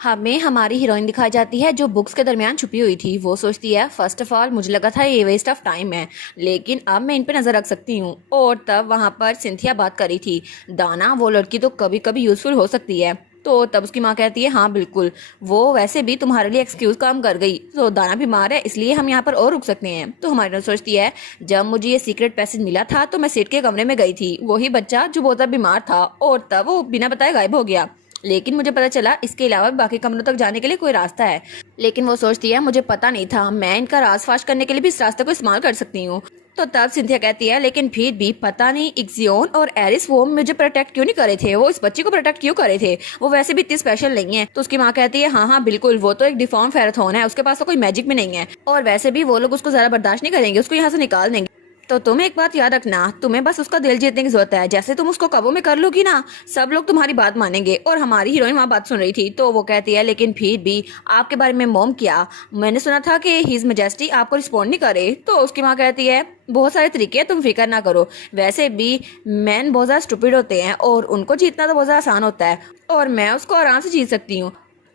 हमें हमारी हीरोइन दिखाई जाती है जो बुक्स के दरमियान छुपी हुई थी। वो सोचती है फर्स्ट ऑफ ऑल मुझे लगा था ये वेस्ट ऑफ टाइम है, लेकिन अब मैं इन पे नज़र रख सकती हूँ। और तब वहाँ पर सिंथिया बात करी थी, दाना वो लड़की तो कभी कभी यूज़फुल हो सकती है। तो तब उसकी माँ कहती है हाँ बिल्कुल, वो वैसे भी तुम्हारे लिए एक्सक्यूज काम कर गई। तो दाना बीमार है इसलिए हम यहाँ पर और रुक सकते हैं। तो हमारी नर्स सोचती है जब मुझे ये सीक्रेट पैसेज मिला था तो मैं सीट के कमरे में गई थी, वही बच्चा जो बहुत ज़्यादा बीमार था, और तब वो बिना बताए गायब हो गया। लेकिन मुझे पता चला इसके अलावा बाकी कमरों तक जाने के लिए कोई रास्ता है। लेकिन वो सोचती है मुझे पता नहीं था, मैं इनका राज फाश करने के लिए भी इस रास्ते को इस्तेमाल कर सकती हूँ। तो तब सिंथिया कहती है लेकिन फिर भी पता नहीं इक्सियोन और एरिस वो मुझे प्रोटेक्ट क्यों नहीं करे थे, वो इस बच्ची को प्रोटेक्ट क्यों करे थे, वो वैसे भी इतनी स्पेशल नहीं है। तो उसकी माँ कहती है हाँ हाँ बिल्कुल, वो तो एक डिफॉर्म फेराथन है, उसके पास तो कोई मैजिक भी नहीं है, और वैसे भी वो लोग उसको ज्यादा बर्दाश्त नहीं करेंगे, उसको यहाँ से निकाल देंगे। तो तुम एक बात याद रखना, तुम्हें बस उसका दिल जीतने की जरूरत है। जैसे तुम उसको काबू में कर लोगी ना, सब लोग तुम्हारी बात मानेंगे। और हमारी हीरोइन वहाँ बात सुन रही थी, तो वो कहती है लेकिन फिर भी आपके बारे में मोम क्या, मैंने सुना था कि हिज मेजेस्टी आपको रिस्पॉन्ड नहीं करे। तो उसकी माँ कहती है बहुत सारे तरीके हैं, तुम फिक्र ना करो, वैसे भी मैन बहुत ज़्यादा स्टूपिड होते हैं और उनको जीतना तो बहुत ज़्यादा आसान होता है, और मैं उसको आराम से जीत सकती हूँ।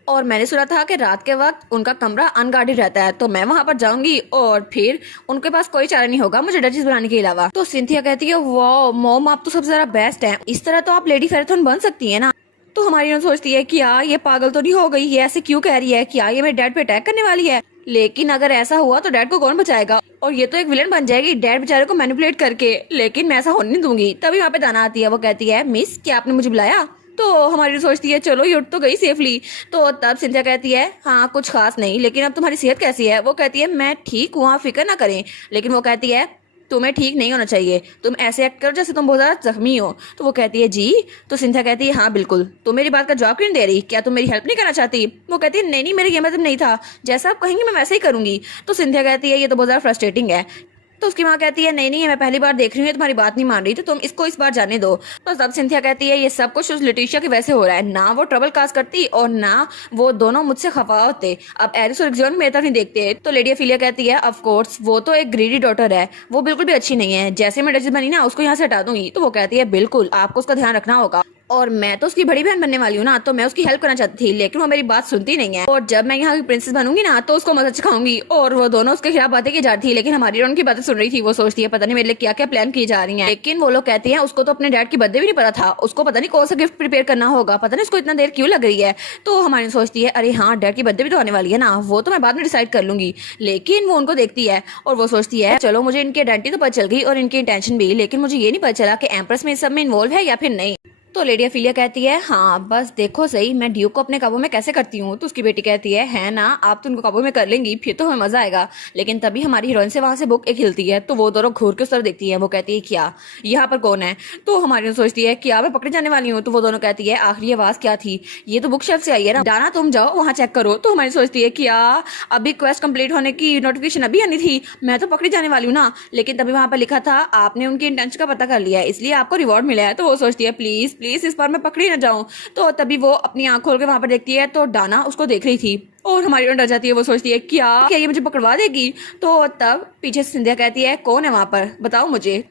और मैंने सुना था कि रात के वक्त उनका कमरा अनगार्डेड रहता है, तो मैं वहां पर जाऊंगी और फिर उनके पास कोई चारा नहीं होगा मुझे डचेस बनाने के अलावा। तो सिंथिया कहती है वाह मॉम, आप तो सबसे ज्यादा बेस्ट हैं, इस तरह तो आप लेडी फेराथन बन सकती है ना। तो हमारी नॉन सोचती है कि यार ये पागल तो नहीं हो गई, ये ऐसे क्यों कह रही है, क्या ये मेरे डैड पे अटैक करने वाली है। लेकिन अगर ऐसा हुआ तो डैड को कौन बचाएगा, और ये तो एक विलन बन जाएगी डैड बेचारे को मैनिपुलेट करके। लेकिन मैं ऐसा होने नहीं दूंगी। तभी वहाँ पे दाना आती है, वो कहती है मिस क्या आपने मुझे बुलाया। तो हमारी सोचती है चलो ये उठ तो गई सेफली। तो तब सिंथिया कहती है हाँ कुछ खास नहीं, लेकिन अब तुम्हारी सेहत कैसी है। वो कहती है मैं ठीक हूँ, आप फिक्र ना करें। लेकिन वो कहती है तुम्हें ठीक नहीं होना चाहिए, तुम ऐसे एक्ट करो जैसे तुम बहुत ज्यादा जख्मी हो। तो वो कहती है जी। तो सिंथिया कहती है हाँ बिल्कुल, तुम मेरी बात का जवाब क्यों नहीं दे रही, क्या तुम मेरी हेल्प नहीं करना चाहती। वो कहती है नहीं नहीं, मेरा ये मतलब नहीं था, जैसा आप कहेंगे मैं वैसे ही करूंगी। तो सिंथिया कहती है ये तो बहुत ज्यादा फ्रस्ट्रेटिंग है। तो उसकी माँ कहती है नहीं नहीं, मैं पहली बार देख रही हूँ, तुम्हारी बात नहीं मान रही, तो तुम इसको इस बार जाने दो। तो तब सिंथिया कहती है ये सब कुछ उस लिटिशिया की वजह से हो रहा है, ना वो ट्रबल कास्ट करती और ना वो दोनों मुझसे खफा होते। अब एरिस और एक्सियोन मेरी तरफ नहीं देखते। तो लेडी ऑफिलिया कहती है ऑफ कोर्स वो तो एक ग्रीडी डॉटर है, वो बिल्कुल भी अच्छी नहीं है, जैसे मैं डचेस बनी ना उसको यहाँ से हटा दूंगी। तो वो कहती है बिल्कुल आपको उसका ध्यान रखना होगा, और मैं तो उसकी बड़ी बहन बनने वाली हूँ ना, तो मैं उसकी हेल्प करना चाहती थी, लेकिन वो मेरी बात सुनती नहीं है। और जब मैं यहाँ की प्रिंसेस बनूंगी ना तो उसको मजा सिखाऊंगी। और वो दोनों उसके खिलाफ बातें की जा रही थी, लेकिन हमारी उनकी बातें सुन रही थी। वो सोचती है पता नहीं मेरे लिए क्या क्या प्लान की जा रही है। लेकिन वो लोग कहते हैं उसको तो अपने डैड की बर्थडे भी नहीं पता था, उसको पता नहीं कौन सा गिफ्ट प्रिपेयर करना होगा, पता नहीं उसको इतना देर क्यों लग रही है। तो हमारी सोचती है अरे हाँ डैड की बर्थडे भी तो आने वाली है ना, वो तो मैं बाद में डिसाइड कर लूंगी। लेकिन वो उनको देखती है और वो सोचती है चलो मुझे इनकी आइडेंटिटी तो पता चल गई और इनकी इंटेंशन भी, लेकिन मुझे ये नहीं पता चला कि एम्प्रेस में इस सब में इन्वॉल्व है या फिर नहीं। तो लेडी अफिलिया कहती है हाँ बस देखो सही मैं ड्यूक को अपने काबू में कैसे करती हूँ। तो उसकी बेटी कहती है ना आप तो उनको काबू में कर लेंगी, फिर तो हमें मजा आएगा। लेकिन तभी हमारी हीरोइन से वहां से बुक एक हिलती है, तो वो दोनों घूर के उस तरफ देखती है। वो कहती है क्या यहाँ पर कौन है। तो हमारी सोचती है क्या मैं पकड़े जाने वाली हूँ। तो वो दोनों कहती है आखिरी आवाज क्या थी, ये तो बुक शेल्फ से आई है ना, दाना तुम जाओ वहाँ चेक करो। तो हमारी सोचती है क्या अभी क्वेस्ट कंप्लीट होने की नोटिफिकेशन अभी आनी थी, मैं तो पकड़ी जाने वाली हूँ ना। लेकिन तभी वहां पर लिखा था आपने उनकी इंटेंशन का पता कर लिया है इसलिए आपको रिवॉर्ड मिला है। तो वो सोचती है प्लीज प्लीज इस बार मैं पकड़ी न जाऊं। तो तभी वो अपनी आंख खोल के वहां पर देखती है, तो डाना उसको देख रही थी और हमारी डर जाती है। वो सोचती है क्या क्या ये मुझे पकड़वा देगी। तो तब पीछे से सिंधिया कहती है कौन है वहां पर बताओ मुझे।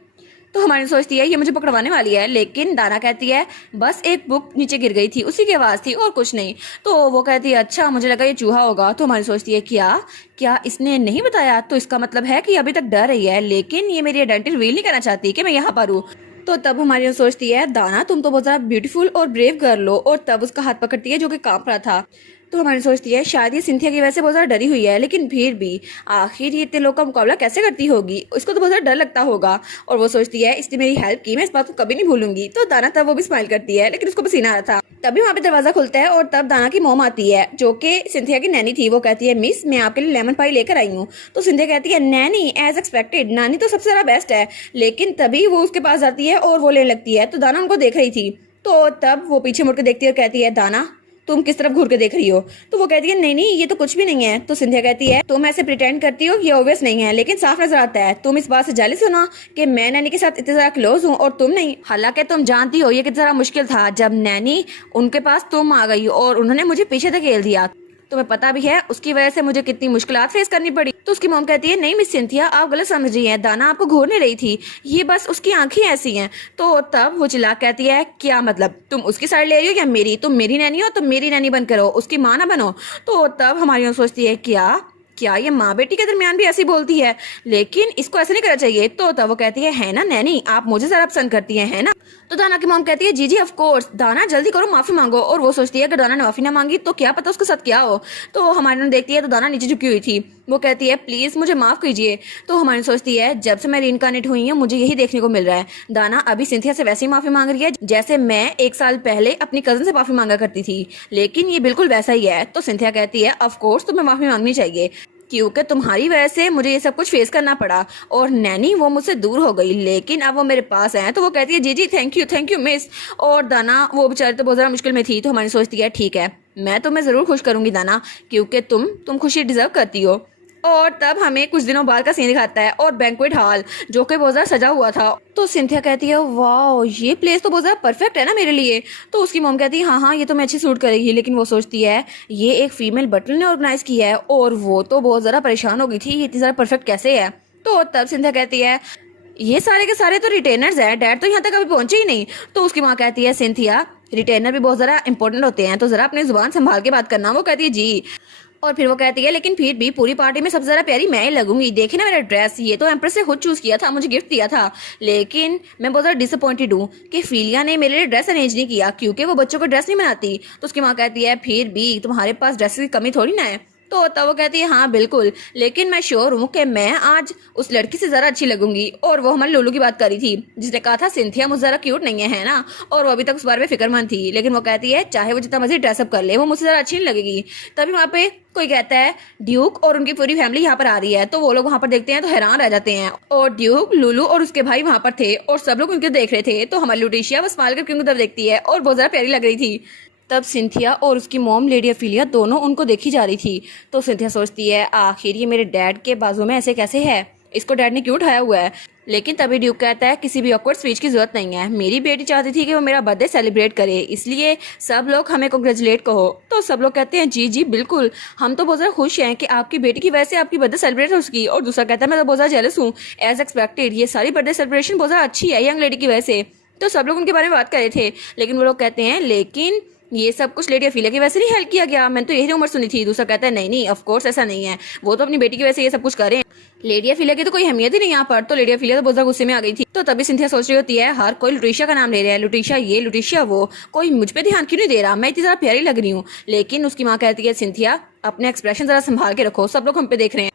तो हमारी सोचती है ये मुझे पकड़वाने वाली है, लेकिन दाना कहती है बस एक बुक नीचे गिर गई थी उसी की आवाज थी और कुछ नहीं। तो वो कहती है अच्छा मुझे लगा ये चूहा होगा। तो हमारी सोचती है क्या क्या इसने नहीं बताया, तो इसका मतलब है कि अभी तक डर रही है, लेकिन ये मेरी आइडेंटिटी रिवील नहीं करना चाहती कि मैं यहाँ पर हूँ। तो तब हमारी सोचती है दाना तुम तो बहुत ज्यादा ब्यूटीफुल और ब्रेव गर्ल हो, और तब उसका हाथ पकड़ती है जो कि कांप रहा था। तो हमारी सोचती है शायद ये सिंथिया की वजह से बहुत ज्यादा डरी हुई है, लेकिन फिर भी आखिर ये इतने लोग का मुकाबला कैसे करती होगी, इसको तो बहुत ज्यादा डर लगता होगा। और वो सोचती है इसने मेरी हेल्प की, मैं इस बात को कभी नहीं भूलूंगी। तो दाना तब वो भी स्माइल करती है, लेकिन उसको पसीना आ रहा था। तभी वहाँ पे दरवाजा खुलता है और तब दाना की मोम आती है जो कि सिंथिया की नैनी थी। वो कहती है मिस मैं आपके लिए लेमन पाई लेकर आई हूँ। तो सिंथिया कहती है नैनी एज एक्सपेक्टेड, नानी तो सबसे ज्यादा बेस्ट है। लेकिन तभी वो उसके पास जाती है और वो लेने लगती है, तो दाना उनको देख रही थी। तो तब वो पीछे मुड़ के देखती है और कहती है दाना तुम किस तरफ घूर के देख रही हो। तो वो कहती है नहीं नहीं ये तो कुछ भी नहीं है। तो सिंधिया कहती है तुम ऐसे प्रिटेंड करती हो, ये ऑब्वियस नहीं है लेकिन साफ नजर आता है, तुम इस बात से जेलस हो ना कि मैं नैनी के साथ इतने ज्यादा क्लोज हूँ और तुम नहीं। हालांकि तुम जानती हो ये कितना ज्यादा मुश्किल था जब नैनी उनके पास तुम आ गई और उन्होंने मुझे पीछे धकेल दिया। तुम्हें पता भी है उसकी वजह से मुझे कितनी मुश्किलात फेस करनी पड़ी। तो उसकी मॉम कहती है नहीं मिस सिंथिया, आप गलत समझ रही हैं, दाना आपको घूर नहीं रही थी, ये बस उसकी आंखें ऐसी हैं। तो तब वो चिल्ला कहती है क्या मतलब, तुम उसकी साइड ले रही हो या मेरी? तुम मेरी नैनी हो, तुम मेरी नैनी बनकर हो, उसकी माँ ना बनो। तो तब हमारी सोचती है क्या क्या ये माँ बेटी के दरमियान भी ऐसी बोलती है, लेकिन इसको ऐसे नहीं करना चाहिए। तो तब वो कहती है ना नैनी, आप मुझे ज्यादा पसंद करती हैं, है ना? तो दाना की मॉम कहती है जी जी ऑफ कोर्स, दाना जल्दी करो माफी मांगो। और वो सोचती है कि दाना ने माफी ना मांगी तो क्या पता उसके साथ क्या हो। तो हमारी नून देखती है तो दाना नीचे झुकी हुई थी। वो कहती है प्लीज मुझे माफ कीजिए। तो हमारी सोचती है जब से मैं रीइंकार्नेट हुई हूँ मुझे यही देखने को मिल रहा है, दाना अभी सिंथिया से वैसे ही माफी मांग रही है जैसे मैं 1 साल पहले अपनी कजन से माफी मांगा करती थी, लेकिन ये बिल्कुल वैसा ही है। तो सिंथिया कहती है ऑफ कोर्स तुम्हें माफी मांगनी चाहिए, क्योंकि तुम्हारी वजह से मुझे ये सब कुछ फेस करना पड़ा और नैनी वो मुझसे दूर हो गई, लेकिन अब वो मेरे पास है। तो वो कहती है जी जी थैंक यू मिस। और दाना वो बेचारी तो बहुत ज़्यादा मुश्किल में थी। तो हमारी सोचती है ठीक है मैं तुम्हें ज़रूर खुश करूंगी दाना, क्योंकि तुम खुशी डिजर्व करती हो। और तब हमें कुछ दिनों बाद का सीन दिखाता है और बैंक्वेट हॉल जो कि बहुत ज़्यादा सजा हुआ था। तो सिंथिया कहती है वाह ये प्लेस तो बहुत ज़्यादा परफेक्ट है ना मेरे लिए। तो उसकी मॉम कहती है हाँ ये तो मैं अच्छी सूट करेगी, लेकिन वो सोचती है ये एक फीमेल बटलर ने ऑर्गेनाइज किया है और वो तो बहुत ज़्यादा परेशान हो गई थी ये इतनी ज़्यादा परफेक्ट कैसे है। तो तब सिंथिया कहती है ये सारे के सारे तो रिटेनर्स हैं, डैड तो यहाँ तक अभी पहुंचे ही नहीं। तो उसकी माँ कहती है सिंथिया रिटेनर भी बहुत ज़्यादा इंपॉर्टेंट होते हैं, तो ज़रा अपनी जुबान संभाल के बात करना। वो कहती है जी। और फिर वो कहती है लेकिन फिर भी पूरी पार्टी में सबसे ज्यादा प्यारी मैं ही लगूंगी, देखे ना मेरा ड्रेस, ये तो एम्प्रेस ने खुद चूज किया था, मुझे गिफ्ट दिया था। लेकिन मैं बहुत ज्यादा डिसअपॉइंटेड हूँ कि फिलिया ने मेरे लिए ड्रेस अरेंज नहीं किया, क्योंकि वो बच्चों को ड्रेस नहीं बनाती। तो उसकी माँ कहती है फिर भी तुम्हारे पास ड्रेस की कमी थोड़ी ना है। तो तब वो कहती है हाँ बिल्कुल, लेकिन मैं श्योर हूँ कि मैं आज उस लड़की से ज़रा अच्छी लगूंगी। और वो हमारी लोलू की बात करी थी जिसने कहा था सिंथिया मुझे ज़रा क्यूट नहीं है ना, और वो अभी तक उस बारे में फिक्रमंद थी। लेकिन वो कहती है चाहे वो जितना मर्जी ड्रेसअप कर ले वो मुझसे ज़रा अच्छी नहीं लगेगी। तभी वहाँ पे कोई कहता है ड्यूक और उनकी पूरी फैमिली यहाँ पर आ रही है। तो वो लोग वहाँ पर देखते हैं तो हैरान रह जाते हैं, और ड्यूक लुलू और उसके भाई वहाँ पर थे और सब लोग उनके देख रहे थे। तो हमारी लुटिशिया वो स्माइल करके उनकी तरफ देखती है और बहुत ज़्यादा प्यारी लग रही थी। तब सिंथिया और उसकी मॉम लेडी अफिलिया दोनों उनको देखी जा रही थी। तो सिंथिया सोचती है आखिर ये मेरे डैड के बाजू में ऐसे कैसे है, इसको डैड ने क्यों उठाया हुआ है। लेकिन तभी ड्यूक कहता है किसी भी ऑकवर्ड स्पीच की जरूरत नहीं है, मेरी बेटी चाहती थी कि वो मेरा बर्थडे सेलिब्रेट करे, इसलिए सब लोग हमें कांग्रेचुलेट कहो। तो सब लोग कहते हैं जी जी बिल्कुल, हम तो बहुत ज़्यादा खुश हैं कि आपकी बेटी की वजह से आपकी बर्थडे सेलिब्रेट हो उसकी। और दूसरा कहता है मैं तो बहुत ज़्यादा जेलस हूँ, एज एक्सपेक्टेड ये सारी बर्थडे सेलिब्रेशन बहुत ज़्यादा अच्छी है यंग लेडी की वजह से। तो सब लोग उनके बारे में बात कर रहे थे, लेकिन वो लोग कहते हैं लेकिन ये सब कुछ लेडी अफीलिया की वजह से नहीं हेल्प किया गया, मैंने तो यही उम्र सुनी थी। दूसरा कहता है नहीं ऑफ कोर्स ऐसा नहीं है, वो तो अपनी बेटी की वजह से ये सब कुछ कर रहे हैं, लेडी अफीलिया की तो कोई अहमियत ही नहीं यहाँ पर। तो लेडी अफीलिया तो बहुत ज्यादा गुस्से में आ गई थी। तो तभी सिंथिया सोच रही होती है हर कोई लुटिशिया का नाम ले रहा है, लुटिशिया ये लुटिशिया वो, कोई मुझ पे ध्यान क्यों नहीं दे रहा, मैं इतनी ज्यादा प्यारी लग रही हूँ। लेकिन उसकी माँ कहती है सिंथिया अपने एक्सप्रेशन जरा संभाल के रखो, सब लोग हम पे देख रहे हैं।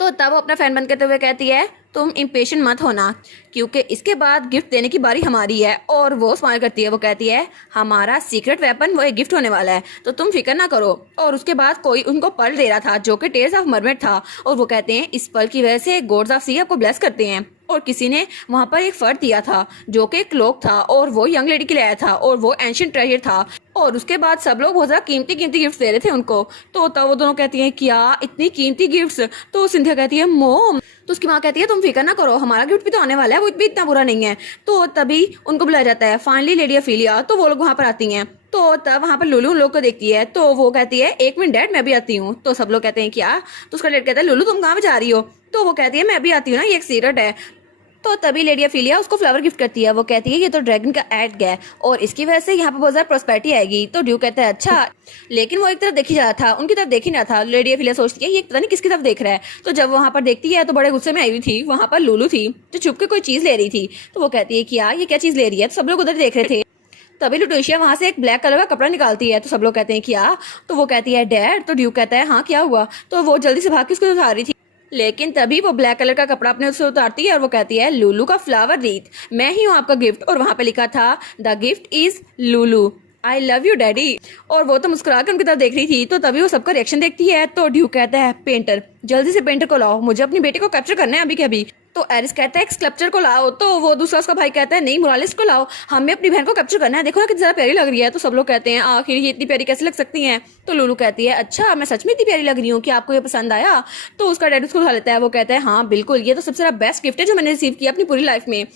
तो तब वो अपना फैन बंद करते हुए कहती है तुम इम्पेशेंट मत होना, क्योंकि इसके बाद गिफ्ट देने की बारी हमारी है। और वो स्माइल करती है, वो कहती है हमारा सीक्रेट वेपन वो एक गिफ्ट होने वाला है, तो तुम फिक्र ना करो। और उसके बाद कोई उनको पर्ल दे रहा था जो कि टेल्स ऑफ मरमेड था, और वो कहते हैं इस पर्ल की वजह से गॉड्स ऑफ सी आपको ब्लेस करते हैं। और किसी ने वहां पर एक फर्द दिया था जो कि क्लोक था, और वो यंग लेडी के लिए आया था, और वो एंशिएंट ट्रेजर था। और उसके बाद सब लोग बहुत ज्यादा कीमती कीमती गिफ्ट दे रहे थे उनको। तो तब वो दोनों कहती हैं क्या इतनी कीमती गिफ्ट्स। तो सिंधिया कहती है मोम। तो उसकी माँ कहती है तुम फिक्र ना करो, हमारा गिफ्ट भी तो आने वाला है, वो भी इतना बुरा नहीं है। तो तभी उनको बुलाया जाता है फाइनली लेडी अफीलिया। तो वो लोग वहां पर आती हैं। तो तब वहां पर लुलू उन लोग को देखती है, तो वो कहती है 1 मिनट डैड मैं भी आती हूँ। तो सब लोग कहते हैं क्या। तो उसका डैड कहता है लुलू तुम कहाँ पे जा रही हो। तो वो कहती है मैं भी आती हूँ ना, ये एक सीक्रेट है। तो तभी लेडी अफीलिया उसको फ्लावर गिफ्ट करती है। वो कहती है ये तो ड्रैगन का एड है और इसकी वजह से यहाँ पे बहुत ज्यादा प्रॉस्पेरिटी आएगी। तो ड्यू कहता है अच्छा, लेकिन वो एक तरफ देखी जा रहा था, उनकी तरफ देख ही ना था। लेडी अफीलिया सोचती है ये पता नहीं किसकी तरफ देख रहा है। तो जब वहां पर देखती है तो बड़े गुस्से में आई हुई थी, वहां पर लुलू थी जो छुप के कोई चीज ले रही थी। तो वो कहती है क्या ये क्या चीज ले रही है। तो सब लोग उधर देख रहे थे। तभी लुटोशिया वहां से एक ब्लैक कलर का कपड़ा निकालती है। तो सब लोग कहते हैं क्या। तो वो कहती है डैड। तो ड्यू कहता है हाँ क्या हुआ। तो वो जल्दी से भाग के उसको उठा रही थी, लेकिन तभी वो ब्लैक कलर का कपड़ा अपने उससे उतारती है और वो कहती है लुलू का फ्लावर रीथ, मैं ही हूँ आपका गिफ्ट। और वहां पे लिखा था the gift is Lulu, I love you daddy. और वो तो मुस्कुरा कर उनकी तरफ देख रही थी। तो तभी वो सबका रिएक्शन देखती है। तो ड्यू कहता है पेंटर, जल्दी से पेंटर को लाओ, मुझे अपनी बेटी को कैप्चर करना है अभी के अभी। तो एरिस कहता है एक स्कल्पचर को लाओ। तो वो दूसरा उसका भाई कहता है नहीं मोरालिस को लाओ, हमें अपनी बहन को कैप्चर करना है, देखो ना कितनी ज्यादा प्यारी लग रही है। तो सब लोग कहते हैं आखिर ये इतनी प्यारी कैसे लग सकती हैं। तो लुलू कहती है अच्छा मैं सच में इतनी प्यारी लग रही हूँ कि आपको ये पसंद आया। तो उसका डैडी उसको उठा लेता है। वो कहता है हाँ बिल्कुल, ये तो सबसे ज्यादा बेस्ट गिफ्ट है जो मैंने रिसीव किया अपनी पूरी लाइफ में।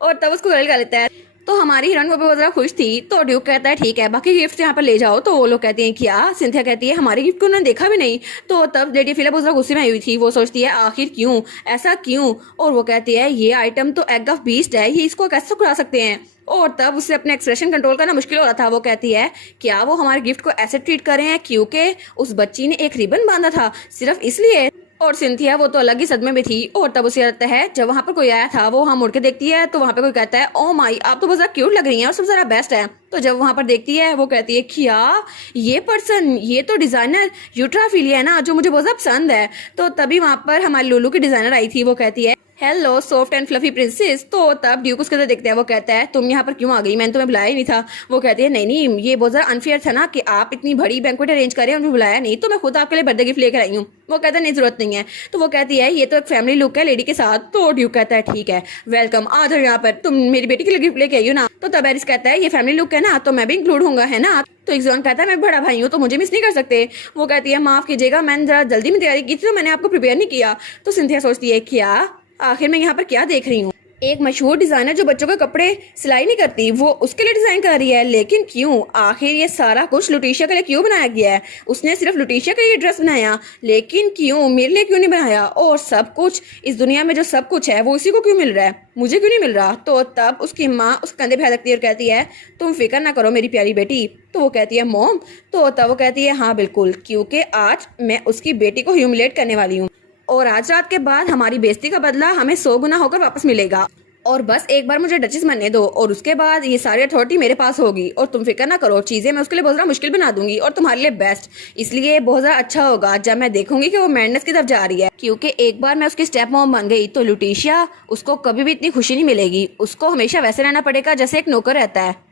और तब उसको गले लगा लेता है। तो हमारी हीरोइन वो भी बहुत ज़्यादा खुश थी। तो ड्यूक कहता है ठीक है, बाकी गिफ्ट यहाँ पर ले जाओ। तो वो लोग कहते हैं क्या? सिंथिया कहती है हमारे गिफ्ट को उन्होंने देखा भी नहीं। तो तब लेडी फिलप बहुत ज़्यादा गुस्से में आई हुई थी। वो सोचती है आखिर क्यों, ऐसा क्यों? और वो कहती है ये आइटम तो एग ऑफ बीस्ट है, ये इसको कैसे खुला सकते हैं? और तब उससे अपने एक्सप्रेशन कंट्रोल करना मुश्किल हो रहा था। वो कहती है क्या वो हमारे गिफ्ट को ऐसे ट्रीट कर रहे हैं क्योंकि उस बच्ची ने एक रिबन बांधा था, सिर्फ इसलिए? और सिंथिया वो तो अलग ही सदमे में थी। और तब उसे लगता है जब वहां पर कोई आया था, वो वहां मुड़ के देखती है तो वहां पे कोई कहता है ओ माई आप तो बहुत ज्यादा क्यूट लग रही हैं और सबसे ज्यादा बेस्ट है। तो जब वहां पर देखती है वो कहती है क्या ये पर्सन, ये तो डिजाइनर यूट्राफिलिया है ना, जो मुझे बहुत ज्यादा पसंद है। तो तभी वहां पर हमारी लुलू की डिजाइनर आई थी। वो कहती है hello soft and fluffy princess. तो तब ड्यूक उसके अंदर देखते हैं। वो कहता है तुम यहाँ पर क्यों आ गई, मैंने तुम्हें बुलाया ही नहीं था। वो कहती है नहीं नहीं, ये बहुत ज्यादा अनफेयर था ना कि आप इतनी बड़ी बैंक्वेट अरेंज करें और मुझे बुलाया नहीं, तो मैं खुद आपके लिए बर्थडे गिफ्ट लेकर आई हूँ। वो कहता है नहीं जरूरत नहीं है। तो वो कहती है ये तो एक फैमिली लुक है लेडी के साथ। तो ड्यूक कहता है ठीक है वेलकम, आ जाओ यहाँ पर, तुम मेरी बेटी के लिए गिफ्ट लेके आई हो ना। तो तब एरिस कहता है ये फैमिली लुक है ना, तो मैं भी इंक्लूड होऊंगा है ना। तो इक्सॉन कहता है मैं बड़ा भाई हूँ तो मुझे मिस नहीं कर सकते। वो कहती है माफ कीजिएगा, मैंने जरा जल्दी में तैयारी की थी तो मैंने आपको प्रिपेयर नहीं किया। तो सिंथिया सोचती है क्या आखिर मैं यहाँ पर क्या देख रही हूँ, एक मशहूर डिजाइनर जो बच्चों के कपड़े सिलाई नहीं करती वो उसके लिए डिजाइन कर रही है, लेकिन क्यों? आखिर ये सारा कुछ लुटिशिया के लिए क्यों बनाया गया है? उसने सिर्फ लुटिशिया के लिए ड्रेस बनाया, लेकिन क्यों मेरे लिए क्यों नहीं बनाया? और सब कुछ इस दुनिया में जो सब कुछ है वो उसी को क्यों मिल रहा है, मुझे क्यों नहीं मिल रहा? तो तब उसकी माँ उस कंधे पे हाथ रखती है और कहती है तुम फिक्र ना करो मेरी प्यारी बेटी। तो वो कहती है मॉम। तो तब वो कहती है हाँ बिल्कुल, क्योंकि आज मैं उसकी बेटी को ह्यूमिलेट करने वाली हूँ और आज रात के बाद हमारी बेइज्जती का बदला हमें 100 गुना होकर वापस मिलेगा। और बस एक बार मुझे डचेस बनने दो और उसके बाद ये सारी अथॉरिटी मेरे पास होगी और तुम फिक्र ना करो, चीजें मैं उसके लिए बहुत ज्यादा मुश्किल बना दूंगी और तुम्हारे लिए बेस्ट। इसलिए बहुत ज्यादा अच्छा होगा जब मैं देखूंगी कि वो मैडनेस की तरफ जा रही है, क्योंकि एक बार मैं उसकी स्टेप मॉम बन गई तो लुटिशिया उसको कभी भी इतनी खुशी नहीं मिलेगी, उसको हमेशा वैसे रहना पड़ेगा जैसे एक नौकर रहता है।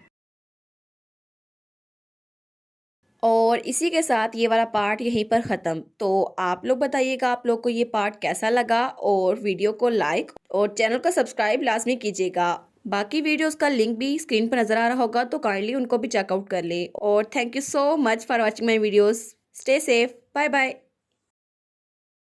और इसी के साथ ये वाला पार्ट यहीं पर ख़त्म। तो आप लोग बताइएगा आप लोग को ये पार्ट कैसा लगा, और वीडियो को लाइक और चैनल को सब्सक्राइब लाजमी कीजिएगा। बाकी वीडियोस का लिंक भी स्क्रीन पर नज़र आ रहा होगा तो काइंडली उनको भी चेकआउट कर ले। और thank you so much for watching my videos. Stay safe, bye bye.